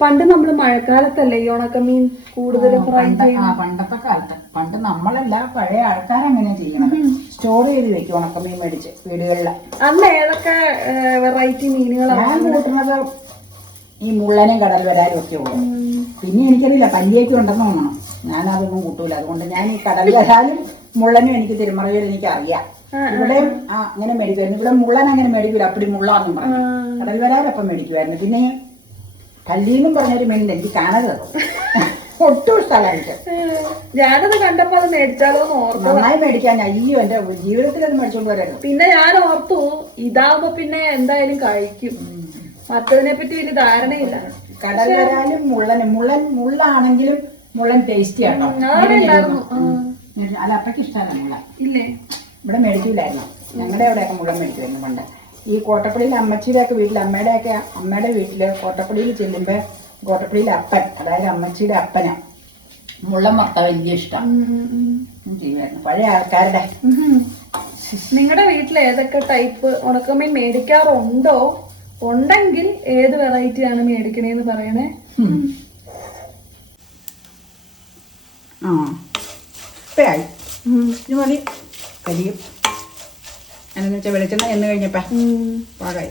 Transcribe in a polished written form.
പണ്ട് നമ്മള് മഴക്കാലത്തല്ലേ ഈ ഉണക്കമീൻ കൂടുതൽ ഫ്രൈ ചെയ്യും. പണ്ടത്തെ കാലത്ത് പണ്ട് നമ്മളല്ല പഴയ ആൾക്കാരങ്ങനെ ചെയ്യണത്. സ്റ്റോർ ചെയ്ത് വെക്കും ഉണക്കമീൻ മേടിച്ച് വീടുകളില്. അന്ന് ഏതൊക്കെ വെറൈറ്റി മീനുകളാണ് ഞാൻ കൂട്ടുന്നത് ഈ മുള്ളനും കടൽ വരാലും ഒക്കെ ഉള്ളു. പിന്നെ എനിക്കറിയില്ല പല്ലിയൊക്കെ ഉണ്ടെന്ന് തോന്നണം. ഞാനതൊന്നും കൂട്ടൂല. അതുകൊണ്ട് ഞാൻ ഈ കടൽ വരാലും മുള്ളനും എനിക്ക് തിരുമറവിയിൽ എനിക്ക് അറിയാം. ഇവിടെയും അങ്ങനെ മേടിക്കുമായിരുന്നു. ഇവിടെ മുള്ളൻ അങ്ങനെ മേടിക്കൂല. അപ്പടി മുള്ളാന്നും പറഞ്ഞു. കടൽ വരാലപ്പം മേടിക്കുമായിരുന്നു. പിന്നെ കല്ലിന്നും പറഞ്ഞൊരു മീനിന്റെ എനിക്ക് കാണരുത്. ഒട്ടും സ്ഥലമായിട്ട് ഞാനത് കണ്ടപ്പോ അത് മേടിച്ചാലോ ഓർത്തു. നന്നായി മേടിക്കാൻ അയ്യോ എന്റെ ജീവിതത്തിൽ അത് മേടിച്ചോണ്ട് വരായിരുന്നു. പിന്നെ ഞാൻ ഓർത്തു ഇതാവുമ്പോ പിന്നെ എന്തായാലും കഴിക്കും. മറ്റതിനെ പറ്റി വലിയ ധാരണയില്ല. കടൽ വരാലും മുള്ളാണെങ്കിലും മുള്ളൻ ടേസ്റ്റി ആണോ? അല്ല അപ്പയ്ക്ക് ഇഷ്ടമല്ല മുള്ളൻ. ഇല്ലേ? ഇവിടെ മേടിക്കില്ലായിരുന്നു. ഞങ്ങളുടെ അവിടെയൊക്കെ മുള്ളൻ മേടിക്കുമായിരുന്നു പണ്ട്. ഈ കോട്ടപ്പടിയിൽ അമ്മച്ചിയുടെ ഒക്കെ വീട്ടിൽ അമ്മയുടെ വീട്ടില് കോട്ടപ്പടിയിൽ ചെല്ലുമ്പോ കോട്ടപ്പടിയിലെ അപ്പൻ, അതായത് അമ്മച്ചിയുടെ അപ്പന് മുള്ളൻ വറുത്ത വലിയ ഇഷ്ടം ചെയ്യുമായിരുന്നു പഴയ ആൾക്കാരുടെ. നിങ്ങളുടെ വീട്ടിൽ ഏതൊക്കെ ടൈപ്പ് ഉണക്കമീൻ മേടിക്കാറുണ്ടോ? ഉണ്ടെങ്കിൽ ഏത് വെറൈറ്റി ആണ് മേടിക്കണേന്ന് പറയണേ. ഇപ്പഴായി മതി കരിയും. എന്നു വെച്ചാൽ വെളിച്ചെണ്ണ എന്ന് കഴിഞ്ഞപ്പോ പാകായി.